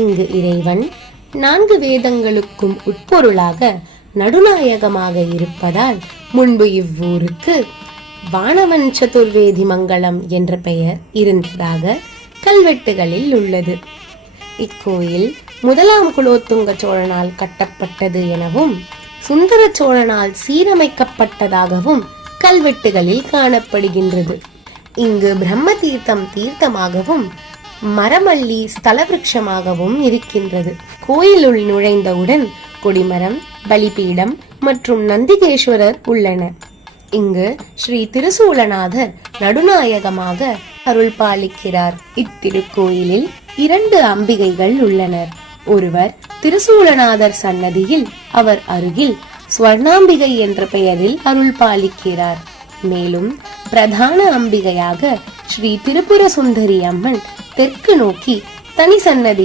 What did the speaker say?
இங்கு இறைவன் 4 வேதங்களுக்கும் உட்பொருளாக நடுநாயகமாக இருப்பதால் முன்பு இவ்வூருக்கு வானவன் சதுர்வேதி மங்கலம் என்ற பெயர் இருந்ததாக கல்வெட்டுகளில் உள்ளது. இக்கோயில் 1ஆம் குலோத்துங்க சோழனால் கட்டப்பட்டது எனவும் சுந்தர சோழனால் சீரமைக்கப்பட்டதாகவும் கல்வெட்டுகளில் காணப்படுகின்றது. இங்கு பிரம்ம தீர்த்தம் தீர்த்தமாகவும் மரமல்லி ஸ்தலவிருட்சமாகவும் இருக்கின்றது. கோயிலுள் நுழைந்தவுடன் கொடிமரம், பலிபீடம் மற்றும் நந்திகேஸ்வரர் உள்ளனர். இங்கு ஸ்ரீ திருசூலநாதர் நடுநாயகமாக அருள் பாலிக்கிறார். இத்திருக்கோயிலில் 2 அம்பிகைகள் உள்ளனர். ஒருவர் திருசூலநாதர் சன்னதியில், அவர் அருகில் ஸ்வர்ணாம்பிகை என்ற பெயரில் அருள் பாலிக்கிறார். மேலும் பிரதான அம்பிகையாக ஸ்ரீ திரிபுர சுந்தரி அம்மன் தெற்கு நோக்கி தனி சன்னதி